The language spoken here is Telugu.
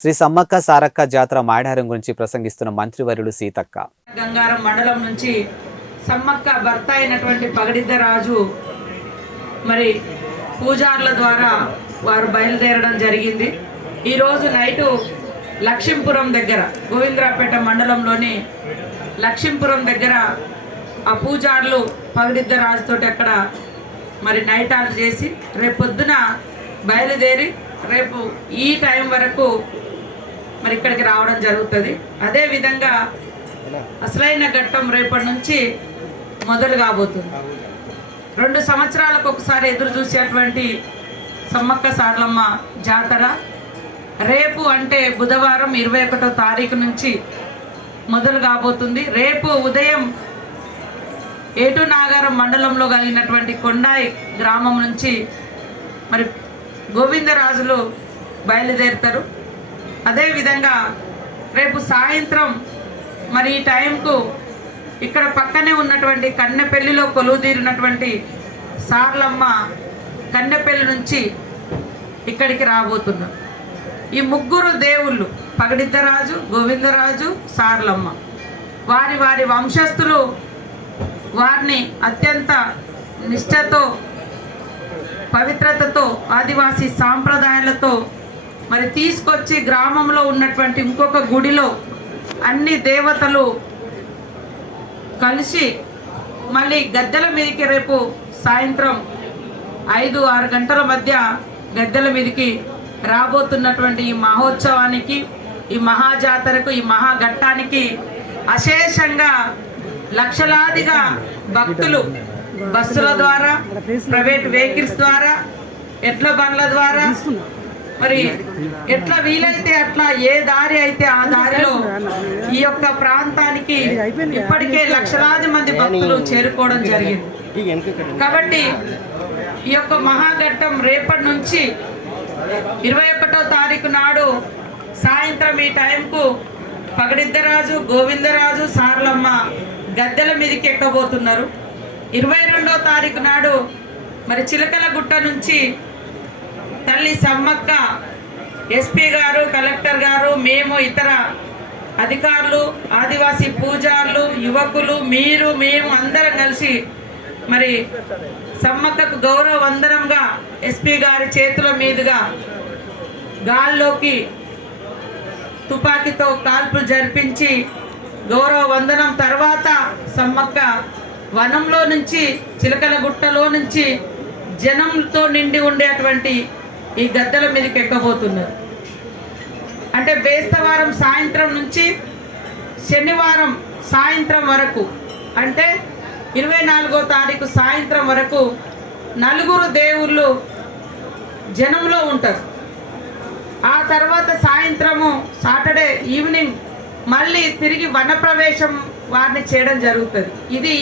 శ్రీ సమ్మక్క సారక్క జాతర మాయడారం గురించి ప్రసంగిస్తున్న మంత్రివర్యుడు సీతక్క. గంగారం మండలం నుంచి సమ్మక్క భర్త అయినటువంటి పగడిద్ద రాజు మరి పూజార్ల ద్వారా వారు బయలుదేరడం జరిగింది. ఈరోజు నైటు లక్ష్మీపురం దగ్గర గోవిందరాపేట మండలంలోని లక్ష్మీపురం దగ్గర ఆ పూజార్లు పగడిద్ద రాజుతోటి అక్కడ మరి నైట్ చేసి రేపు పొద్దున బయలుదేరి రేపు ఈ టైం వరకు మరి ఇక్కడికి రావడం జరుగుతుంది. అదే విధంగా అసలైన ఘట్టం రేపటి నుంచి మొదలు కాబోతుంది. రెండు సంవత్సరాలకు ఒకసారి ఎదురు చూసేటువంటి సమ్మక్క సార్లమ్మ జాతర రేపు అంటే బుధవారం ఇరవై ఒకటో తారీఖు నుంచి మొదలు కాబోతుంది. రేపు ఉదయం ఏటు నాగారం మండలంలో కలిగినటువంటి కొండాయి గ్రామం నుంచి మరి గోవిందరాజులు బయలుదేరుతారు. అదేవిధంగా రేపు సాయంత్రం మరి ఈ టైంకు ఇక్కడ పక్కనే ఉన్నటువంటి కన్నెపల్లిలో కొలువుదీరినటువంటి సార్లమ్మ కన్నెపల్లి నుంచి ఇక్కడికి రాబోతున్నారు. ఈ ముగ్గురు దేవుళ్ళు పగడిద్దరాజు గోవిందరాజు సార్లమ్మ. వారి వారి వంశస్థులు వారిని అత్యంత నిష్ఠతో పవిత్రతతో ఆదివాసీ సాంప్రదాయాలతో మరి తీసుకొచ్చి గ్రామంలో ఉన్నటువంటి ఇంకొక గుడిలో అన్ని దేవతలు కలిసి మళ్ళీ గద్దెల మీదకి రేపు సాయంత్రం ఐదు ఆరు గంటల మధ్య గద్దెల మీదకి రాబోతున్నటువంటి ఈ మహోత్సవానికి ఈ మహాజాతరకు ఈ మహాఘట్టానికి అశేషంగా లక్షలాదిగా భక్తులు బస్సుల ద్వారా ప్రైవేట్ వెహికల్స్ ద్వారా ఎడ్ల బండ్ల ద్వారా మరి ఎట్లా వీలైతే అట్లా ఏ దారి అయితే ఆ దారిలో ఈ యొక్క ప్రాంతానికి ఇప్పటికే లక్షలాది మంది భక్తులు చేరుకోవడం జరిగింది. కాబట్టి ఈ యొక్క మహాఘట్టం రేపటి నుంచి ఇరవై ఒకటో తారీఖు నాడు సాయంత్రం ఈ టైంకు పగడిద్దరాజు గోవిందరాజు సార్లమ్మ గద్దెల మీదకి ఎక్కబోతున్నారు. ఇరవై రెండో తారీఖు నాడు మరి చిలకల గుట్ట నుంచి తల్లి సమ్మక్క ఎస్పీ గారు కలెక్టర్ గారు మేము ఇతర అధికారులు ఆదివాసీ పూజారులు యువకులు మీరు మేము అందరం కలిసి మరి సమ్మక్కకు గౌరవ వందనంగా ఎస్పీ గారి చేతుల మీదుగా గాల్లోకి తుపాకీతో కాల్పులు జరిపించి గౌరవ వందనం తర్వాత సమ్మక్క వనంలో నుంచి చిలకల గుట్టలో నుంచి జనంతో నిండి ఉండేటువంటి ఈ గద్దెల మీదకి ఎక్కబోతున్నారు. అంటే బేస్తవారం సాయంత్రం నుంచి శనివారం సాయంత్రం వరకు అంటే ఇరవై నాలుగో తారీఖు సాయంత్రం వరకు నలుగురు దేవుళ్ళు జనంలో ఉంటారు. ఆ తర్వాత సాయంత్రము సాటర్డే ఈవినింగ్ మళ్ళీ తిరిగి వన ప్రవేశం వారిని చేయడం జరుగుతుంది. ఇది